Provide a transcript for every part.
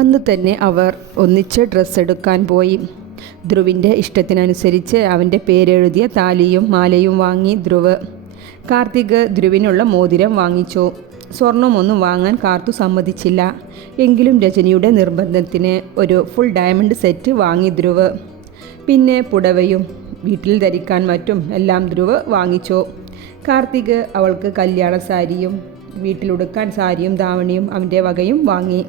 അന്ന് തന്നെ അവർ ഒന്നിച്ച് ഡ്രസ്സ് എടുക്കാൻ പോയി. ധ്രുവിൻ്റെ ഇഷ്ടത്തിനനുസരിച്ച് അവൻ്റെ പേരെഴുതിയ താലിയും മാലയും വാങ്ങി ധ്രുവ്. കാർത്തിക് ധ്രുവിനുള്ള മോതിരം വാങ്ങിച്ചു. സ്വർണമൊന്നും വാങ്ങാൻ കാർത്തു സമ്മതിച്ചില്ല. എങ്കിലും രജനിയുടെ നിർബന്ധത്തിന് ഒരു ഫുൾ ഡയമണ്ട് സെറ്റ് വാങ്ങി ധ്രുവ്. പിന്നെ പുടവയും വീട്ടിൽ ധരിക്കാൻ മറ്റും എല്ലാം ധ്രുവ് വാങ്ങിച്ചു. കാർത്തിക് അവൾക്ക് കല്യാണ സാരിയും വീട്ടിലുടുക്കാൻ സാരിയും ധാവണിയും അവൻ്റെ വകയും വാങ്ങി.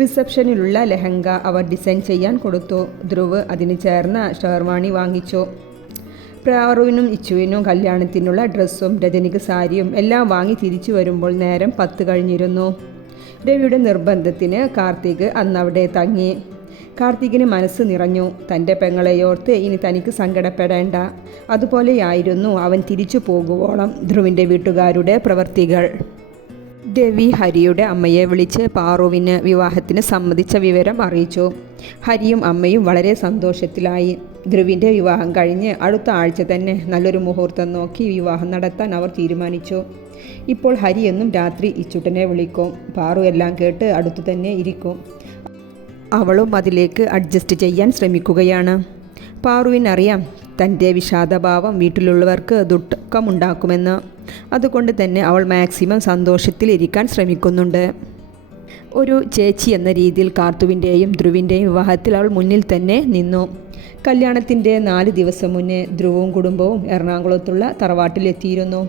റിസപ്ഷനിലുള്ള ലെഹങ്ക അവർ ഡിസൈൻ ചെയ്യാൻ കൊടുത്തു. ധ്രുവ് അതിന് ചേർന്ന ഷെർവാണി വാങ്ങിച്ചു. പ്രാറുവിനും ഇച്ചുവിനും കല്യാണത്തിനുള്ള ഡ്രസ്സും രജനിക്ക് സാരിയും എല്ലാം വാങ്ങി തിരിച്ചു വരുമ്പോൾ നേരം 10 കഴിഞ്ഞിരുന്നു. രവിയുടെ നിർബന്ധത്തിന് കാർത്തിക് അന്നവിടെ തങ്ങി. കാർത്തികിന് മനസ്സ് നിറഞ്ഞു. തൻ്റെ പെങ്ങളെയോർത്ത് ഇനി തനിക്ക് സങ്കടപ്പെടേണ്ട. അതുപോലെയായിരുന്നു അവൻ തിരിച്ചു പോകുവോളം ധ്രുവിൻ്റെ വീട്ടുകാരുടെ പ്രവൃത്തികൾ. രവി ഹരിയുടെ അമ്മയെ വിളിച്ച് പാറുവിന് വിവാഹത്തിന് സമ്മതിച്ച വിവരം അറിയിച്ചു. ഹരിയും അമ്മയും വളരെ സന്തോഷത്തിലായി. ധ്രുവിൻ്റെ വിവാഹം കഴിഞ്ഞ് അടുത്ത ആഴ്ച തന്നെ നല്ലൊരു മുഹൂർത്തം നോക്കി വിവാഹം നടത്താൻ അവർ തീരുമാനിച്ചു. ഇപ്പോൾ ഹരി എന്നും രാത്രി ഇച്ചുട്ടനെ വിളിക്കും. പാറു എല്ലാം കേട്ട് അടുത്തു തന്നെ ഇരിക്കും. അവളും അതിലേക്ക് അഡ്ജസ്റ്റ് ചെയ്യാൻ ശ്രമിക്കുകയാണ്. പാറുവിനറിയാം തൻ്റെ വിഷാദഭാവം വീട്ടിലുള്ളവർക്ക് ദുഃഖമുണ്ടാക്കുമെന്ന്. അതുകൊണ്ട് തന്നെ അവൾ മാക്സിമം സന്തോഷത്തിലിരിക്കാൻ ശ്രമിക്കുന്നുണ്ട്. ഒരു ചേച്ചി എന്ന രീതിയിൽ കാർത്തുവിൻ്റെയും ധ്രുവിൻ്റെയും വിവാഹത്തിൽ അവൾ മുന്നിൽ തന്നെ നിന്നു. കല്യാണത്തിൻ്റെ 4 ദിവസം മുന്നേ ധ്രുവും കുടുംബവും എറണാകുളത്തുള്ള തറവാട്ടിലെത്തിയിരുന്നു.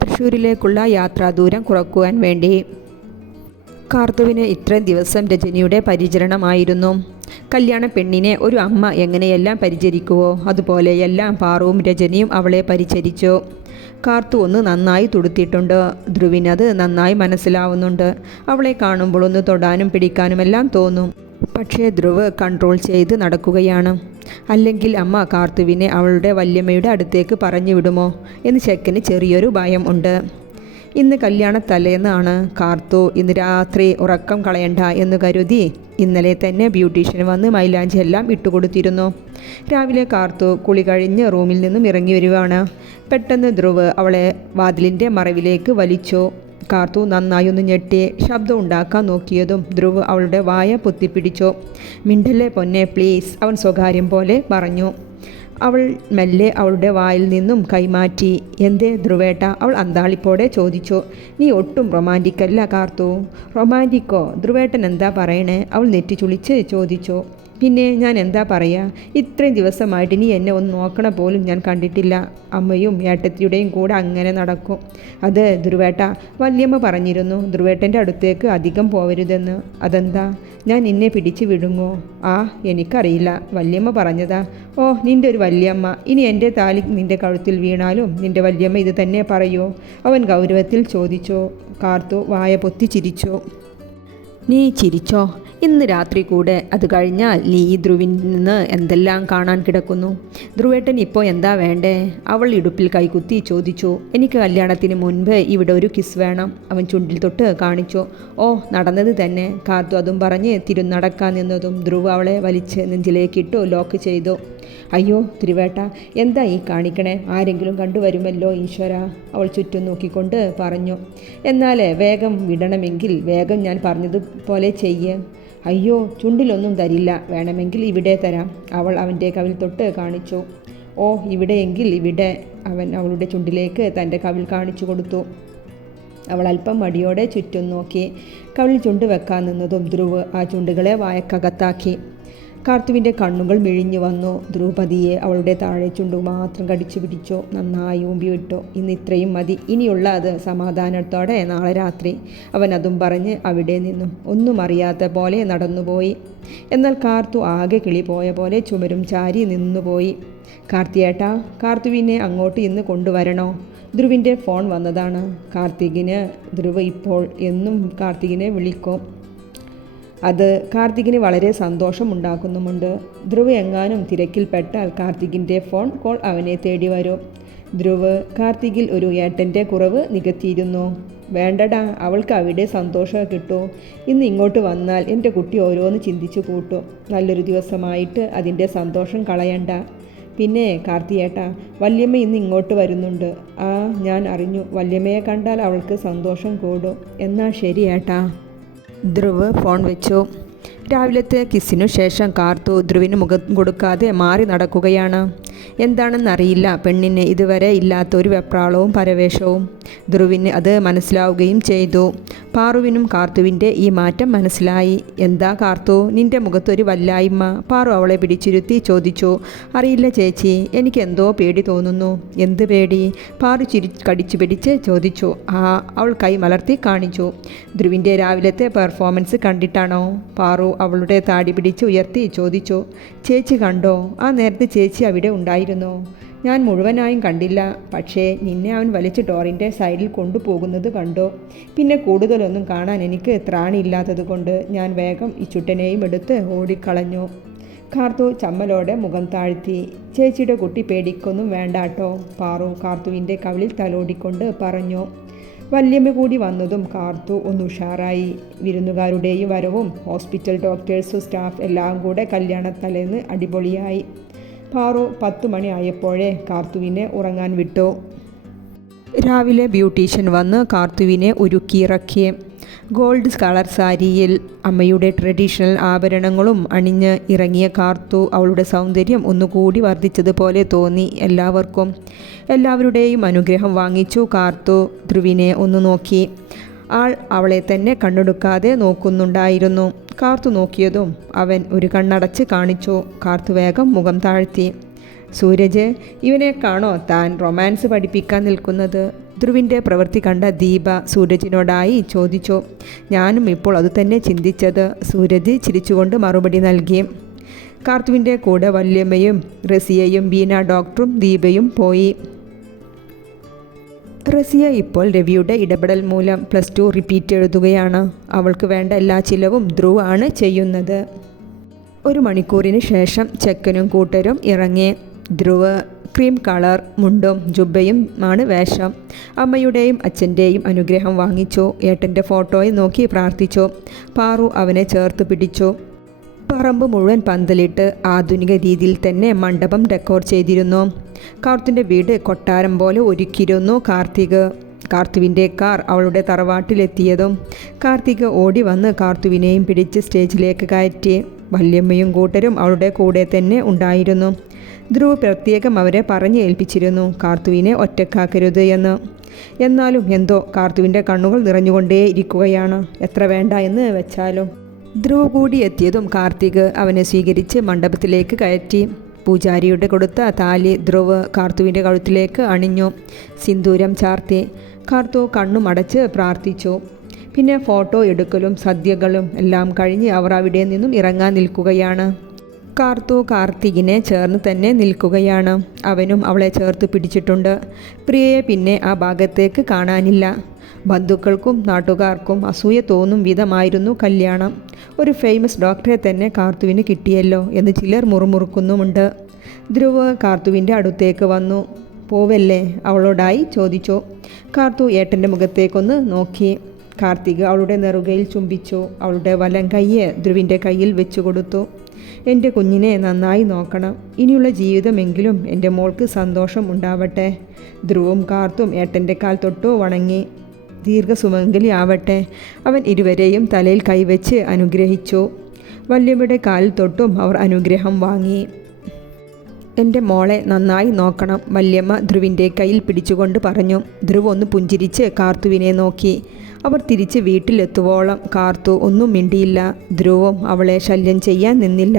തൃശ്ശൂരിലേക്കുള്ള യാത്രാദൂരം കുറയ്ക്കുവാൻ വേണ്ടി. കാർത്തുവിന് ഇത്രയും ദിവസം രജനിയുടെ പരിചരണമായിരുന്നു. കല്യാണ പെണ്ണിനെ ഒരു അമ്മ എങ്ങനെയെല്ലാം പരിചരിക്കുവോ അതുപോലെയെല്ലാം പാറുവും രജനിയും അവളെ പരിചരിച്ചു. കാർത്തു ഒന്ന് നന്നായി തുടുത്തിട്ടുണ്ട്. ധ്രുവിനത് നന്നായി മനസ്സിലാവുന്നുണ്ട്. അവളെ കാണുമ്പോൾ ഒന്ന് തൊടാനും പിടിക്കാനുമെല്ലാം തോന്നും. പക്ഷേ ധ്രുവ് കൺട്രോൾ ചെയ്ത് നടക്കുകയാണ്. അല്ലെങ്കിൽ അമ്മ കാർത്തുവിനെ അവളുടെ വല്യമ്മയുടെ അടുത്തേക്ക് പറഞ്ഞു വിടുമോ എന്ന് ചെക്കന് ചെറിയൊരു ഭയം ഉണ്ട്. ഇന്ന് കല്യാണ തലേന്നാണ്. കാർത്തു ഇന്ന് രാത്രി ഉറക്കം കളയണ്ട എന്ന് കരുതി ഇന്നലെ തന്നെ ബ്യൂട്ടീഷ്യൻ വന്ന് മൈലാഞ്ചി എല്ലാം ഇട്ടുകൊടുത്തിരുന്നു. രാവിലെ കാർത്തു കുളി കഴിഞ്ഞ് റൂമിൽ നിന്നും ഇറങ്ങി വരുവാണ്. പെട്ടെന്ന് ധ്രുവ് അവളെ വാതിലിൻ്റെ മറവിലേക്ക് വലിച്ചു. കാർത്തു നന്നായി ഒന്ന് ഞെട്ടി. ശബ്ദം ഉണ്ടാക്കാൻ നോക്കിയതും ധ്രുവ് അവളുടെ വായ പൊത്തിപ്പിടിച്ചു. മിണ്ടല്ലേ പൊന്നെ പ്ലീസ്, അവൻ സ്വകാര്യം പോലെ പറഞ്ഞു. അവൾ മെല്ലെ അവളുടെ വായിൽ നിന്നും കൈമാറ്റി. എന്തേ ധ്രുവേട്ട, അവൾ അന്താളിപ്പോടെ ചോദിച്ചു. നീ ഒട്ടും റൊമാൻറ്റിക്കല്ല കാർത്തു. റൊമാൻറ്റിക്കോ? ധ്രുവേട്ടൻ എന്താ പറയണേ? അവൾ നെറ്റി ചുളിച്ച് ചോദിച്ചു. പിന്നെ ഞാൻ എന്താ പറയുക, ഇത്രയും ദിവസമായിട്ട് നീ എന്നെ ഒന്ന് നോക്കണ പോലും ഞാൻ കണ്ടിട്ടില്ല. അമ്മയും ഏട്ടത്തിയുടെയും കൂടെ അങ്ങനെ നടക്കും. അത് ധ്രുവേട്ട, വല്യമ്മ പറഞ്ഞിരുന്നു ധ്രുവേട്ടൻ്റെ അടുത്തേക്ക് അധികം പോവരുതെന്ന്. അതെന്താ, ഞാൻ നിന്നെ പിടിച്ച് വിടുങ്ങോ? ആ എനിക്കറിയില്ല, വല്യമ്മ പറഞ്ഞതാ. ഓ, നിൻ്റെ ഒരു വല്യമ്മ. ഇനി എൻ്റെ താലി നിൻ്റെ കഴുത്തിൽ വീണാലും നിൻ്റെ വല്യമ്മ ഇത് തന്നെ പറയോ? അവൻ ഗൗരവത്തിൽ ചോദിച്ചു. കാർത്തു വായ പൊത്തി ചിരിച്ചു. നീ ചിരിച്ചോ? ഇന്ന് രാത്രി കൂടെ, അത് കഴിഞ്ഞാൽ നീ ഈ ധ്രുവിൽ നിന്ന് എന്തെല്ലാം കാണാൻ കിടക്കുന്നു. ധ്രുവേട്ടൻ ഇപ്പോൾ എന്താ വേണ്ടേ? അവൾ ഇടുപ്പിൽ കൈകുത്തി ചോദിച്ചു. എനിക്ക് കല്യാണത്തിന് മുൻപ് ഇവിടെ ഒരു കിസ് വേണം. അവൻ ചുണ്ടിൽ തൊട്ട് കാണിച്ചു. ഓ, നടന്നത് തന്നെ. കാത്തു അതും പറഞ്ഞ് തിരുനടക്കാൻ നിന്നതും ധ്രുവ് അവളെ വലിച്ച് നെഞ്ചിലേക്കിട്ടു ലോക്ക് ചെയ്തു. അയ്യോ ധ്രുവേട്ട, എന്താ ഈ കാണിക്കണേ? ആരെങ്കിലും കണ്ടുവരുമല്ലോ ഈശ്വര, അവൾ ചുറ്റും നോക്കിക്കൊണ്ട് പറഞ്ഞു. എന്നാലേ വേഗം വിടണമെങ്കിൽ വേഗം ഞാൻ പറഞ്ഞതുപോലെ ചെയ്യ്. അയ്യോ, ചുണ്ടിലൊന്നും തരില്ല, വേണമെങ്കിൽ ഇവിടെ തരാം. അവൾ അവൻ്റെ കവിൽ തൊട്ട് കാണിച്ചു. ഓ, ഇവിടെയെങ്കിൽ ഇവിടെ. അവൻ അവളുടെ ചുണ്ടിലേക്ക് തൻ്റെ കവിൽ കാണിച്ചു കൊടുത്തു. അവൾ അല്പം മടിയോടെ ചുറ്റും നോക്കി. കവിളിൽ ചുണ്ട് വെക്കാൻ നിന്നതും ധ്രുവ് ആ ചുണ്ടുകളെ വായക്കകത്താക്കി. കാർത്തുവിൻ്റെ കണ്ണുകൾ മിഴിഞ്ഞു വന്നു. ധ്രുപതിയെ അവളുടെ താഴെ ചുണ്ടു മാത്രം കടിച്ചു പിടിച്ചു. നന്നായി ഊമ്പി വിട്ടു. ഇന്ന് ഇത്രയും മതി, ഇനിയുള്ള അത് സമാധാനത്തോടെ നാളെ രാത്രി. അവൻ അതും പറഞ്ഞ് അവിടെ നിന്നും ഒന്നും അറിയാത്ത പോലെ നടന്നുപോയി. എന്നാൽ കാർത്തു ആകെ കിളി പോയ പോലെ ചുമരും ചാരി നിന്നുപോയി. കാർത്തിയേട്ടാ, കാർത്തുവിനെ അങ്ങോട്ട് ഇന്ന് കൊണ്ടുവരണോ? ധ്രുവിൻ്റെ ഫോൺ വന്നതാണ്. ധ്രുവ് ഇപ്പോൾ എന്നും കാർത്തികിനെ വിളിക്കും. അത് കാർത്തികിന് വളരെ സന്തോഷമുണ്ടാക്കുന്നുമുണ്ട്. ധ്രുവ് എങ്ങാനും തിരക്കിൽപ്പെട്ടാൽ കാർത്തികിൻ്റെ ഫോൺ കോൾ അവനെ തേടി വരും. ധ്രുവ് കാർത്തികിൽ ഒരു ഏട്ടൻ്റെ കുറവ് നികത്തിയിരുന്നു. വേണ്ടടാ, അവൾക്ക് അവിടെ സന്തോഷം കിട്ടൂ. ഇന്ന് ഇങ്ങോട്ട് വന്നാൽ എൻ്റെ കുട്ടി ഓരോന്ന് ചിന്തിച്ചു കൂട്ടും. നല്ലൊരു ദിവസമായിട്ട് അതിൻ്റെ സന്തോഷം കളയണ്ട. പിന്നെ കാർത്തിയേട്ടാ, വല്യമ്മ ഇന്ന് ഇങ്ങോട്ട് വരുന്നുണ്ട്. ആ, ഞാൻ അറിഞ്ഞു. വല്യമ്മയെ കണ്ടാൽ അവൾക്ക് സന്തോഷം കൂടും. എന്നാൽ ശരി ഏട്ടാ. ധ്രുവ് ഫോൺ വെച്ചു. രാവിലത്തെ കിസ്സിനു ശേഷം കാർത്തു ധ്രുവിന് മുഖം കൊടുക്കാതെ മാറി നടക്കുകയാണ്. എന്താണെന്നറിയില്ല, പെണ്ണിന് ഇതുവരെ ഇല്ലാത്ത ഒരു വെപ്രാളവും പരവേശവും. ധ്രുവിന് അത് മനസ്സിലാവുകയും ചെയ്തു. പാറുവിനും കാർത്തുവിൻ്റെ ഈ മാറ്റം മനസ്സിലായി. എന്താ കാർത്തു, നിന്റെ മുഖത്തൊരു വല്ലായ്മ? പാറു അവളെ പിടിച്ചിരുത്തി ചോദിച്ചു. അറിയില്ല ചേച്ചി, എനിക്കെന്തോ പേടി തോന്നുന്നു. എന്ത് പേടി? പാറു കടിച്ചു പിടിച്ച് ചോദിച്ചു. അവൾ കൈ മലർത്തി കാണിച്ചു. ധ്രുവിൻ്റെ രാവിലത്തെ പെർഫോമൻസ് കണ്ടിട്ടാണോ? പാറു അവളുടെ താടി പിടിച്ച് ഉയർത്തി ചോദിച്ചു. ചേച്ചി കണ്ടോ? ആ നേരത്തെ ചേച്ചി അവിടെ ഉണ്ടായിരുന്നോ? ഞാൻ മുഴുവനായും കണ്ടില്ല, പക്ഷേ നിന്നെ അവൻ വലിച്ച് ഡോറിൻ്റെ സൈഡിൽ കൊണ്ടുപോകുന്നത് കണ്ടോ. പിന്നെ കൂടുതലൊന്നും കാണാൻ എനിക്ക് ത്രാണിയില്ലാത്തത് കൊണ്ട് ഞാൻ വേഗം ഈ ചുട്ടനെയും എടുത്ത് ഓടിക്കളഞ്ഞു. കാർത്തു ചമ്മലോടെ മുഖം താഴ്ത്തി. ചേച്ചിയുടെ കുട്ടി പേടിക്കൊന്നും വേണ്ടാട്ടോ, പാറു കാർത്തുവിൻ്റെ കവിളിൽ തലോടിക്കൊണ്ട് പറഞ്ഞു. വല്യമ്മ കൂടി വന്നതും കാർത്തു ഒന്ന് ഉഷാറായി. വിരുന്നുകാരുടെയും വരവും ഹോസ്പിറ്റൽ ഡോക്ടേഴ്സും സ്റ്റാഫ് എല്ലാം കൂടെ കല്യാണത്തലേന്ന് അടിപൊളിയായി. പാറു 10 മണി ആയപ്പോഴേ കാർത്തുവിനെ ഉറങ്ങാൻ വിട്ടു. രാവിലെ ബ്യൂട്ടീഷ്യൻ വന്ന് കാർത്തുവിനെ ഒരുക്കിയിറക്കി. ഗോൾഡ് കളർ സാരിയിൽ അമ്മയുടെ ട്രഡീഷണൽ ആഭരണങ്ങളും അണിഞ്ഞ് ഇറങ്ങിയ കാർത്തു അവളുടെ സൗന്ദര്യം ഒന്നുകൂടി വർദ്ധിച്ചതുപോലെ തോന്നി എല്ലാവർക്കും. എല്ലാവരുടെയും അനുഗ്രഹം വാങ്ങിച്ചു കാർത്തു ധ്രുവിനെ ഒന്ന് നോക്കി. അവളെ തന്നെ കണ്ണെടുക്കാതെ നോക്കുന്നുണ്ടായിരുന്നു. കാർത്തു നോക്കിയതും അവൻ ഒരു കണ്ണടച്ച് കാണിച്ചു. കാർത്തു വേഗം മുഖം താഴ്ത്തി. സൂരജ്, ഇവനെക്കാണോ താൻ റൊമാൻസ് പഠിപ്പിക്കാൻ നിൽക്കുന്നത്? ധ്രുവിൻ്റെ പ്രവൃത്തി കണ്ട ദീപ സൂരജിനോടായി ചോദിച്ചു. ഞാനും ഇപ്പോൾ അതുതന്നെ ചിന്തിച്ചത്, സൂരജ് ചിരിച്ചുകൊണ്ട് മറുപടി നൽകി. കാർത്തുവിൻ്റെ കൂടെ വല്യമ്മയും റസിയയും ബീന ഡോക്ടറും ദീപയും പോയി. റസിയ ഇപ്പോൾ രവിയുടെ ഇടപെടൽ മൂലം +2 റിപ്പീറ്റ് എഴുതുകയാണ്. അവൾക്ക് വേണ്ട എല്ലാ ചിലവും ധ്രുവ് ആണ് ചെയ്യുന്നത്. 1 മണിക്കൂറിന് ശേഷം ചെക്കനും കൂട്ടരും ഇറങ്ങി. ധ്രുവ് ക്രീം കളർ മുണ്ടും ജുബയും ആണ് വേഷം. അമ്മയുടെയും അച്ഛൻ്റെയും അനുഗ്രഹം വാങ്ങിച്ചു. ഏട്ടൻ്റെ ഫോട്ടോയെ നോക്കി പ്രാർത്ഥിച്ചു. പാറു അവനെ ചേർത്ത് പിടിച്ചു. പറമ്പ് മുഴുവൻ പന്തലിട്ട് ആധുനിക രീതിയിൽ തന്നെ മണ്ഡപം ഡെക്കോർ ചെയ്തിരുന്നു. കാർത്തുവിൻ്റെ വീട് കൊട്ടാരം പോലെ ഒരുക്കിയിരുന്നു കാർത്തുവിൻ്റെ കാർ അവളുടെ തറവാട്ടിലെത്തിയതും കാർത്തിക് ഓടി വന്ന് കാർത്തുവിനെയും പിടിച്ച് സ്റ്റേജിലേക്ക് കയറ്റി. വല്യമ്മയും കൂട്ടരും അവളുടെ കൂടെ തന്നെ ഉണ്ടായിരുന്നു. ധ്രുവ് പ്രത്യേകം അവരെ പറഞ്ഞ് ഏൽപ്പിച്ചിരുന്നു കാർത്തുവിനെ ഒറ്റക്കാക്കരുത് എന്ന്. എന്നാലും എന്തോ കാർത്തുവിൻ്റെ കണ്ണുകൾ നിറഞ്ഞുകൊണ്ടേ ഇരിക്കുകയാണ്, എത്ര വേണ്ട എന്ന് വെച്ചാലും. ധ്രുവ് കൂടി എത്തിയതും കാർത്തിക് അവനെ സ്വീകരിച്ച് മണ്ഡപത്തിലേക്ക് കയറ്റി. പൂജാരിയുടെ കൊടുത്ത താലി ധ്രുവ് കാർത്തുവിൻ്റെ കഴുത്തിലേക്ക് അണിഞ്ഞു. സിന്ദൂരം ചാർത്തി. കാർത്തു കണ്ണും അടച്ച് പ്രാർത്ഥിച്ചു. പിന്നെ ഫോട്ടോ എടുക്കലും സദ്യകളും എല്ലാം കഴിഞ്ഞ് അവർ അവിടെ നിന്നും ഇറങ്ങാൻ നിൽക്കുകയാണ്. കാർത്തു കാർത്തികിനെ ചേർന്ന് തന്നെ നിൽക്കുകയാണ്. അവനും അവളെ ചേർത്ത് പിടിച്ചിട്ടുണ്ട്. പ്രിയയെ പിന്നെ ആ ഭാഗത്തേക്ക് കാണാനില്ല. ബന്ധുക്കൾക്കും നാട്ടുകാർക്കും അസൂയ തോന്നും വിധമായിരുന്നു കല്യാണം. ഒരു ഫേമസ് ഡോക്ടറെ തന്നെ കാർത്തുവിന് കിട്ടിയല്ലോ എന്ന് ചിലർ മുറുമുറുക്കുന്നുമുണ്ട്. ധ്രുവ് കാർത്തുവിൻ്റെ അടുത്തേക്ക് വന്നു. പോവല്ലേ, അവളോടായി ചോദിച്ചു. കാർത്തു ഏട്ടൻ്റെ മുഖത്തേക്കൊന്ന് നോക്കി. കാർത്തിക് അവളുടെ നെറുകയിൽ ചുംബിച്ചു. അവളുടെ വലം കയ്യെ ധ്രുവിൻ്റെ കയ്യിൽ വെച്ചു കൊടുത്തു. എൻ്റെ കുഞ്ഞിനെ നന്നായി നോക്കണം. ഇനിയുള്ള ജീവിതമെങ്കിലും എൻ്റെ മോൾക്ക് സന്തോഷം ഉണ്ടാവട്ടെ. ധ്രുവും കാർത്തും ഏട്ടൻ്റെ കാൽ തൊട്ടു വണങ്ങി. ദീർഘസുമംഗലി ആവട്ടെ. അവൻ ഇരുവരെയും തലയിൽ കൈവച്ച് അനുഗ്രഹിച്ചു. വല്യമ്മയുടെ കാലിൽ തൊട്ടും അവർ അനുഗ്രഹം വാങ്ങി. എൻ്റെ മോളെ നന്നായി നോക്കണം, വല്യമ്മ ധ്രുവിൻ്റെ കയ്യിൽ പിടിച്ചുകൊണ്ട് പറഞ്ഞു. ധ്രുവ് ഒന്ന് പുഞ്ചിരിച്ച് കാർത്തുവിനെ നോക്കി. അവർ തിരിച്ച് വീട്ടിലെത്തുവോളം കാർത്തു ഒന്നും മിണ്ടിയില്ല. ധ്രുവും അവളെ ശല്യം ചെയ്യാൻ നിന്നില്ല.